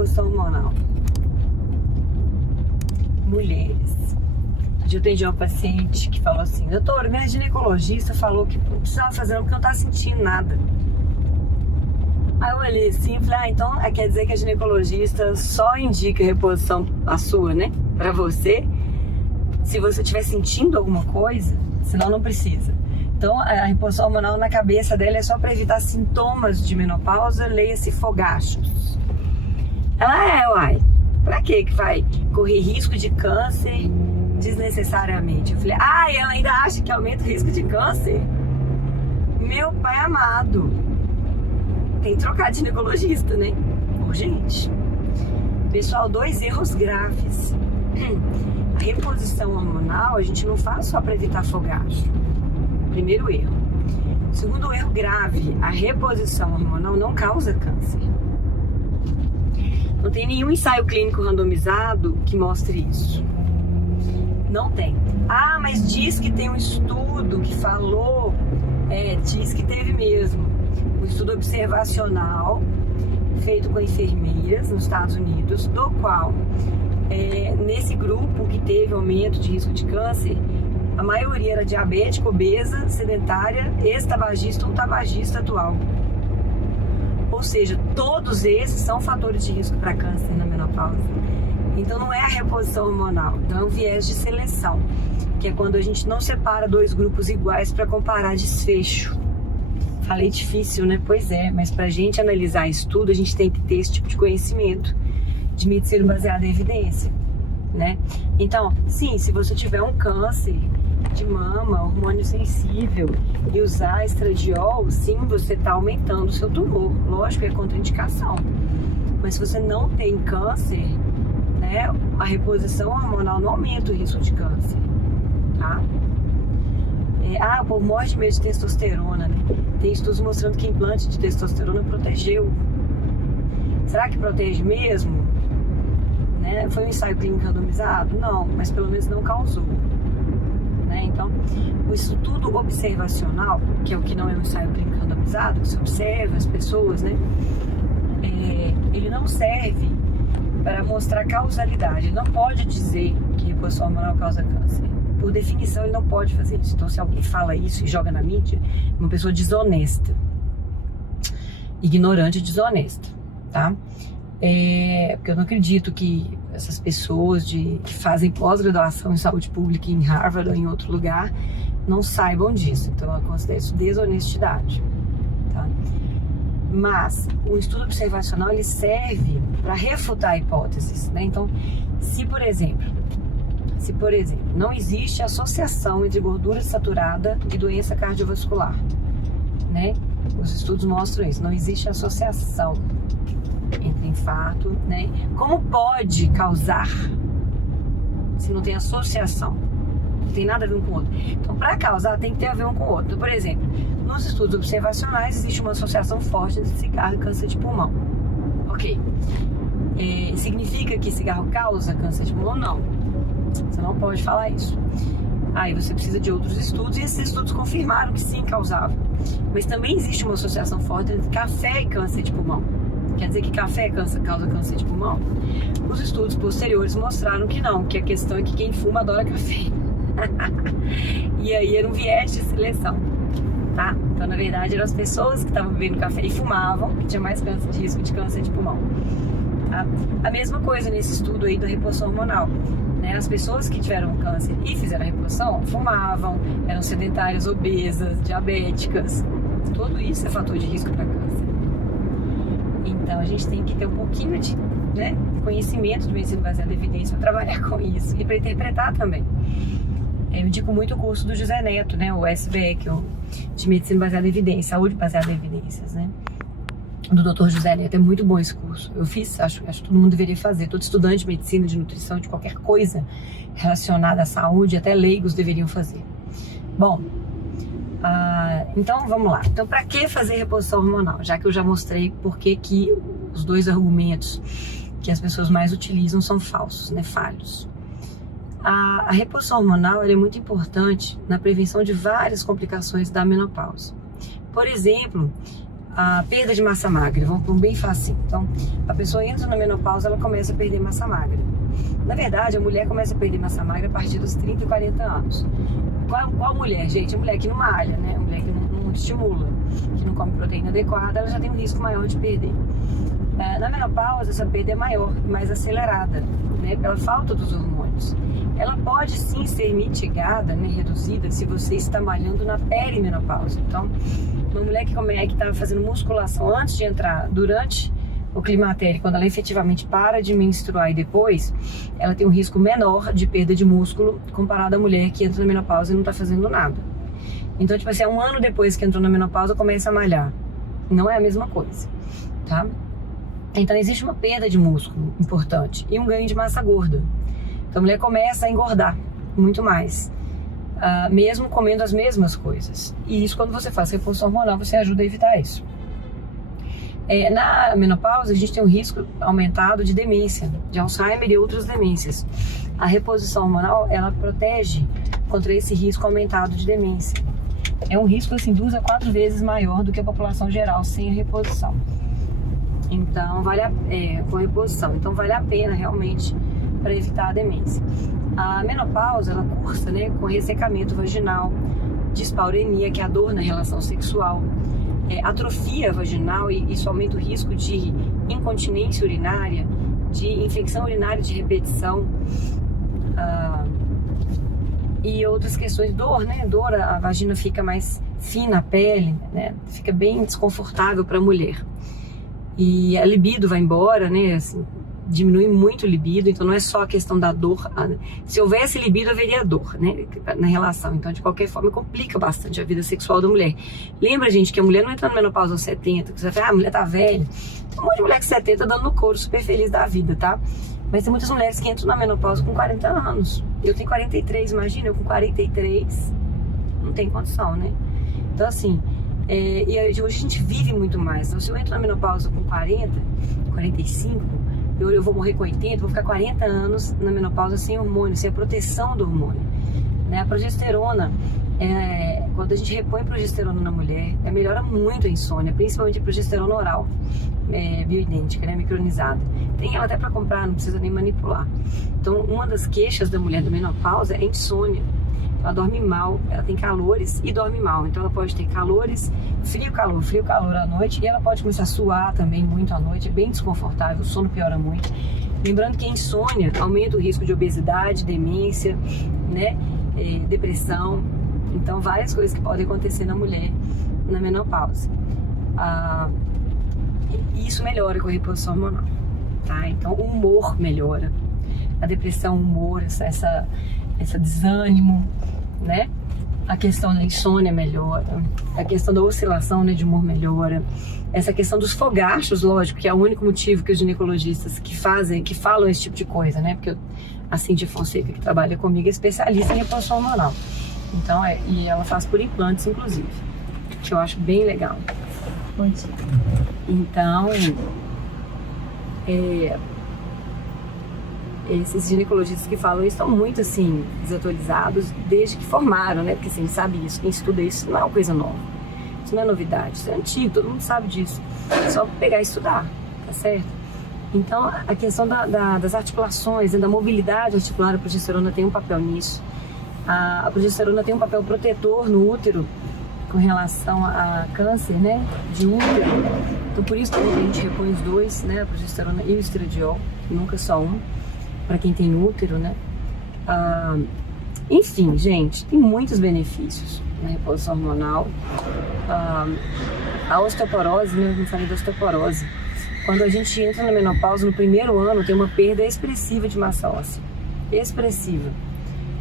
reposição hormonal? Mulheres. Eu atendi uma paciente que falou assim: doutora, minha ginecologista falou que não precisava fazer não porque eu não estava sentindo nada. Aí eu olhei assim e falei: então quer dizer que a ginecologista só indica reposição a sua, né? Pra você, se você estiver sentindo alguma coisa, senão não precisa. Então a reposição hormonal na cabeça dela é só para evitar sintomas de menopausa, leia-se fogachos. Ela uai, pra que vai correr risco de câncer desnecessariamente? Eu falei: eu ainda acho que aumenta o risco de câncer? Meu pai amado, tem que trocar de ginecologista, né? Urgente. Pessoal, 2 erros graves. A reposição hormonal a gente não faz só para evitar fogacho. Primeiro erro. Segundo erro grave, a reposição hormonal não causa câncer. Não tem nenhum ensaio clínico randomizado que mostre isso. Não tem. Mas diz que tem um estudo que falou. Diz que teve mesmo. Um estudo observacional feito com enfermeiras nos Estados Unidos, do qual, nesse grupo que teve aumento de risco de câncer, a maioria era diabética, obesa, sedentária, ex-tabagista ou tabagista atual. Ou seja, todos esses são fatores de risco para câncer na menopausa. Então não é a reposição hormonal, então é um viés de seleção, que é quando a gente não separa 2 grupos iguais para comparar desfecho. Falei difícil, né? Pois é, mas pra gente analisar isso tudo, a gente tem que ter esse tipo de conhecimento de medicina baseada em evidência, né? Então, sim, se você tiver um câncer de mama, hormônio sensível, e usar estradiol, sim, você tá aumentando o seu tumor. Lógico, é contraindicação. Mas se você não tem câncer, né, a reposição hormonal não aumenta o risco de câncer, tá? O povo morre de medo de testosterona, né? Tem estudos mostrando que implante de testosterona protegeu. Será que protege mesmo? Né? Foi um ensaio clínico randomizado? Não, mas pelo menos não causou. Né? Então, o estudo observacional, que é o que não é um ensaio clínico randomizado, que se observa as pessoas, né? Ele não serve para mostrar causalidade. Ele não pode dizer que reposição hormonal causa câncer. Por definição, ele não pode fazer isso. Então, se alguém fala isso e joga na mídia, é uma pessoa desonesta. Ignorante e desonesta, tá? Porque eu não acredito que essas pessoas que fazem pós-graduação em saúde pública em Harvard ou em outro lugar não saibam disso. Então, eu considero isso desonestidade, tá? Mas o estudo observacional, ele serve para refutar hipóteses, né? Então, se por exemplo, não existe associação entre gordura saturada e doença cardiovascular, né? Os estudos mostram isso, não existe associação entre infarto, né? Como pode causar se não tem associação? Não tem nada a ver um com o outro. Então, para causar, tem que ter a ver um com o outro. Então, por exemplo, nos estudos observacionais existe uma associação forte entre cigarro e câncer de pulmão. Ok. Significa que cigarro causa câncer de pulmão? Não. Você não pode falar isso. Aí você precisa de outros estudos, e esses estudos confirmaram que sim, causava. Mas também existe uma associação forte entre café e câncer de pulmão. Quer dizer que café causa câncer de pulmão? Os estudos posteriores mostraram que não, que a questão é que quem fuma adora café. E aí era um viés de seleção, tá? Então, na verdade, eram as pessoas que estavam bebendo café e fumavam que tinham mais risco de câncer de pulmão, tá? A mesma coisa nesse estudo aí da reposição hormonal, né? As pessoas que tiveram câncer e fizeram a reposição fumavam, eram sedentárias, obesas, diabéticas. Tudo isso é fator de risco para câncer. Então a gente tem que ter um pouquinho de conhecimento de medicina baseada em evidência para trabalhar com isso e para interpretar também. Eu indico muito o curso do José Neto, né? O SBE, que é o de medicina baseada em evidência, saúde baseada em evidências, né? Do Dr. José Neto, é muito bom esse curso. Eu fiz, acho que todo mundo deveria fazer. Todo estudante de medicina, de nutrição, de qualquer coisa relacionada à saúde, até leigos deveriam fazer. Bom, então vamos lá. Então, para que fazer reposição hormonal? Já que eu já mostrei por que os 2 argumentos que as pessoas mais utilizam são falsos, né? Falhos. A reposição hormonal ela é muito importante na prevenção de várias complicações da menopausa. Por exemplo, A perda de massa magra, vamos por bem fácil. Então, a pessoa entra na menopausa, ela começa a perder massa magra. Na verdade, a mulher começa a perder massa magra a partir dos 30 e 40 anos. Qual mulher, gente? A mulher que não malha, né? A mulher que não estimula, que não come proteína adequada, ela já tem um risco maior de perder. Na menopausa, essa perda é maior, mais acelerada, né? Pela falta dos hormônios. Ela pode sim ser mitigada, né? Reduzida, se você está malhando na perimenopausa. Então, uma mulher que estava fazendo musculação antes de entrar, durante o climatério, quando ela efetivamente para de menstruar e depois, ela tem um risco menor de perda de músculo comparado à mulher que entra na menopausa e não está fazendo nada. Então, tipo assim, 1 ano depois que entrou na menopausa, começa a malhar. Não é a mesma coisa, tá? Então, existe uma perda de músculo importante e um ganho de massa gorda. Então, a mulher começa a engordar muito mais, mesmo comendo as mesmas coisas. E isso, quando você faz reposição hormonal, você ajuda a evitar isso. Na menopausa, a gente tem um risco aumentado de demência, de Alzheimer e outras demências. A reposição hormonal, ela protege contra esse risco aumentado de demência. É um risco, assim, 2 a 4 vezes maior do que a população geral sem a reposição. Então, com a reposição. Então, vale a pena, realmente, para evitar a demência. A menopausa, ela cursa, né, com ressecamento vaginal, dispareunia, que é a dor na relação sexual, atrofia vaginal, e isso aumenta o risco de incontinência urinária, de infecção urinária de repetição, e outras questões, dor, né? Dor, a vagina fica mais fina, a pele, né? Fica bem desconfortável para a mulher. E a libido vai embora, né? Assim, diminui muito o libido, então não é só a questão da dor. Se houvesse libido, haveria dor, né, na relação. Então, de qualquer forma, complica bastante a vida sexual da mulher. Lembra, gente, que a mulher não entra na menopausa aos 70, que você fala, a mulher tá velha. Tem um monte de mulher com 70 dando no couro, super feliz da vida, tá? Mas tem muitas mulheres que entram na menopausa com 40 anos. Eu tenho 43, imagina, eu com 43, não tem condição, né? Então, assim, e hoje a gente vive muito mais. Então, se eu entro na menopausa com 40, 45... eu vou morrer com 80, vou ficar 40 anos na menopausa sem hormônio, sem a proteção do hormônio, né? A progesterona, quando a gente repõe progesterona na mulher, melhora muito a insônia, principalmente a progesterona oral, bioidêntica, né? Micronizada. Tem ela até para comprar, não precisa nem manipular. Então, uma das queixas da mulher da menopausa é insônia. Ela dorme mal, ela tem calores e dorme mal. Então ela pode ter calores, frio, calor à noite. E ela pode começar a suar também muito à noite. É bem desconfortável, o sono piora muito. Lembrando que a insônia aumenta o risco de obesidade, demência, né? Depressão. Então várias coisas que podem acontecer na mulher na menopausa. E isso melhora com a reposição hormonal, tá? Então o humor melhora. A depressão, o humor, esse desânimo, né? A questão da insônia melhora, a questão da oscilação, né, de humor melhora, essa questão dos fogachos, lógico, que é o único motivo que os ginecologistas que falam esse tipo de coisa, né? Porque a Cíntia Fonseca, que trabalha comigo, é especialista em reposição hormonal. Então, e ela faz por implantes, inclusive, que eu acho bem legal. Então, esses ginecologistas que falam isso estão muito, assim, desatualizados desde que formaram, né? Porque, assim, sabe isso, quem estuda isso não é uma coisa nova. Isso não é novidade, isso é antigo, todo mundo sabe disso. É só pegar e estudar, tá certo? Então, a questão das articulações, da mobilidade articular, a progesterona tem um papel nisso. A progesterona tem um papel protetor no útero com relação a câncer, né? De útero. Então, por isso que a gente repõe os dois, né? A progesterona e o estradiol, nunca só um. Para quem tem útero, né? Enfim, gente, tem muitos benefícios na reposição hormonal. A osteoporose, né? Eu não falei da osteoporose. Quando a gente entra na menopausa, no primeiro ano, tem uma perda expressiva de massa óssea. Expressiva.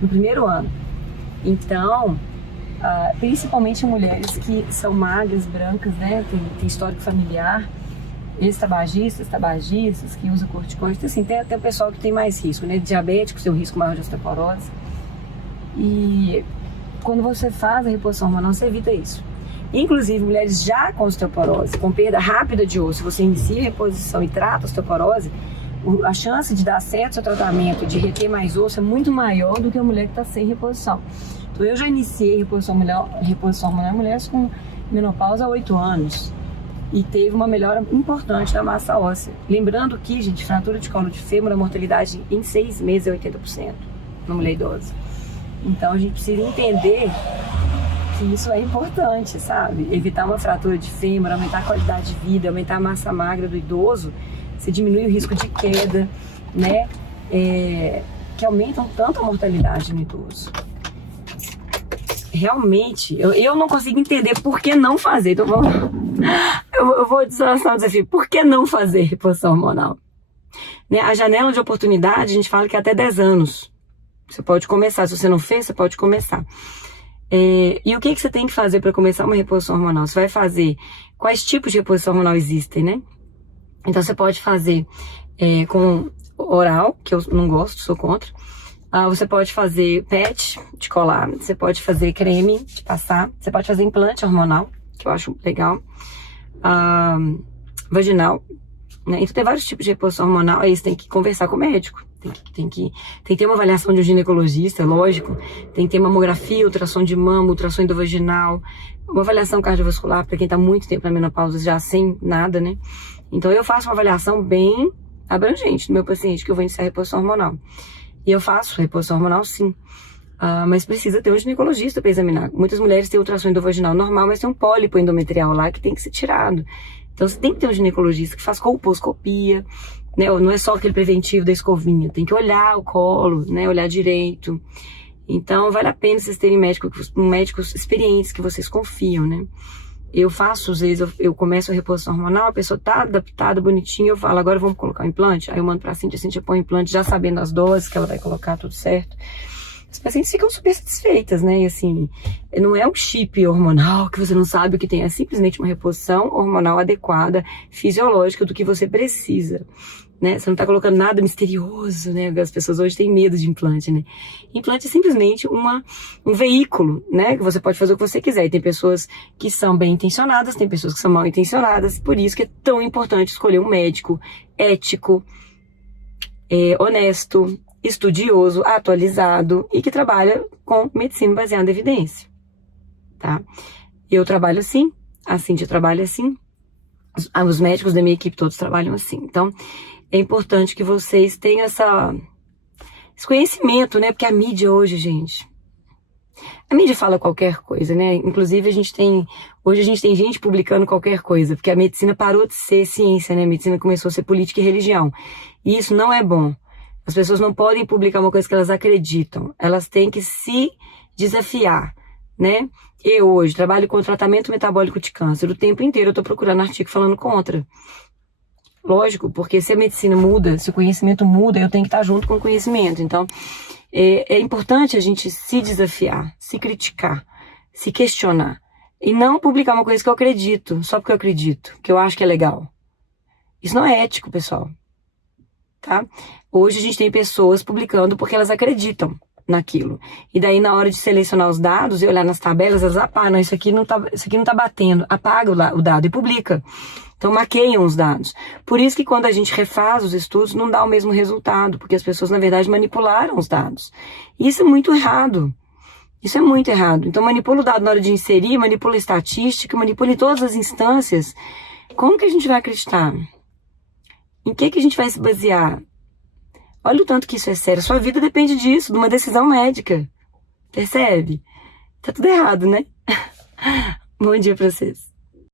No primeiro ano. Então, principalmente mulheres que são magras, brancas, né? Tem histórico familiar. Ex-tabagistas, que usam corticoides, então, assim, tem até o pessoal que tem mais risco, né? Diabéticos tem um risco maior de osteoporose. E quando você faz a reposição hormonal, você evita isso. Inclusive, mulheres já com osteoporose, com perda rápida de osso, você inicia a reposição e trata a osteoporose, a chance de dar certo ao tratamento, de reter mais osso, é muito maior do que a mulher que está sem reposição. Então, eu já iniciei reposição hormonal em mulheres com menopausa há 8 anos. e teve uma melhora importante na massa óssea. Lembrando que, gente, fratura de colo de fêmur, a mortalidade em 6 meses é 80% na mulher idosa. Então a gente precisa entender que isso é importante, sabe? Evitar uma fratura de fêmur, aumentar a qualidade de vida, aumentar a massa magra do idoso, você diminui o risco de queda, né? Que aumentam tanto a mortalidade no idoso. Realmente, eu não consigo entender por que não fazer. Então eu vou deslançar o desafio. Por que não fazer reposição hormonal? Né? A janela de oportunidade, a gente fala que é até 10 anos. Você pode começar. Se você não fez, você pode começar. E o que você tem que fazer para começar uma reposição hormonal? Você vai fazer... Quais tipos de reposição hormonal existem, né? Então, você pode fazer com oral, que eu não gosto, sou contra. Você pode fazer patch de colar, você pode fazer creme de passar, você pode fazer implante hormonal, que eu acho legal, vaginal, né? Então tem vários tipos de reposição hormonal, aí você tem que conversar com o médico, tem que ter uma avaliação de um ginecologista, lógico, tem que ter mamografia, ultrassom de mama, ultrassom endovaginal, uma avaliação cardiovascular para quem está muito tempo na menopausa já sem nada, né? Então eu faço uma avaliação bem abrangente do meu paciente que eu vou iniciar a reposição hormonal. E eu faço reposição hormonal, sim. Mas precisa ter um ginecologista para examinar. Muitas mulheres têm ultrassom endovaginal normal, mas tem um pólipo endometrial lá que tem que ser tirado. Então você tem que ter um ginecologista que faz colposcopia, né? Não é só aquele preventivo da escovinha. Tem que olhar o colo, né? Olhar direito. Então vale a pena vocês terem médicos experientes que vocês confiam, né? Eu faço, às vezes, eu começo a reposição hormonal, a pessoa tá adaptada, bonitinha, eu falo, agora vamos colocar o implante? Aí eu mando pra Cíntia, a Cíntia põe o implante já sabendo as doses que ela vai colocar, tudo certo. As pacientes ficam super satisfeitas, né? E assim, não é um chip hormonal que você não sabe o que tem, é simplesmente uma reposição hormonal adequada, fisiológica do que você precisa. Né? Você não tá colocando nada misterioso, né? As pessoas hoje têm medo de implante, né? Implante é simplesmente um veículo, né? Que você pode fazer o que você quiser. E tem pessoas que são bem intencionadas, tem pessoas que são mal intencionadas. Por isso que é tão importante escolher um médico ético, honesto, estudioso, atualizado e que trabalha com medicina baseada em evidência, tá? Eu trabalho assim, a Cíntia trabalha assim, os médicos da minha equipe todos trabalham assim. Então, é importante que vocês tenham esse conhecimento, né? Porque a mídia hoje, gente... A mídia fala qualquer coisa, né? Inclusive, hoje a gente tem gente publicando qualquer coisa, porque a medicina parou de ser ciência, né? A medicina começou a ser política e religião. E isso não é bom. As pessoas não podem publicar uma coisa que elas acreditam. Elas têm que se desafiar, né? Eu hoje trabalho com tratamento metabólico de câncer. O tempo inteiro eu tô procurando artigo falando contra. Lógico, porque se a medicina muda, se o conhecimento muda, eu tenho que estar junto com o conhecimento. Então, é importante a gente se desafiar, se criticar, se questionar. E não publicar uma coisa que eu acredito, só porque eu acredito, que eu acho que é legal. Isso não é ético, pessoal. Tá? Hoje a gente tem pessoas publicando porque elas acreditam naquilo. E daí, na hora de selecionar os dados e olhar nas tabelas, elas não, isso aqui não tá batendo. Apaga o dado e publica. Então, maqueiam os dados. Por isso que quando a gente refaz os estudos, não dá o mesmo resultado, porque as pessoas, na verdade, manipularam os dados. E isso é muito errado. Isso é muito errado. Então, manipula o dado na hora de inserir, manipula a estatística, manipula em todas as instâncias. Como que a gente vai acreditar? Em que a gente vai se basear? Olha o tanto que isso é sério. Sua vida depende disso, de uma decisão médica. Percebe? Tá tudo errado, né? Bom dia pra vocês.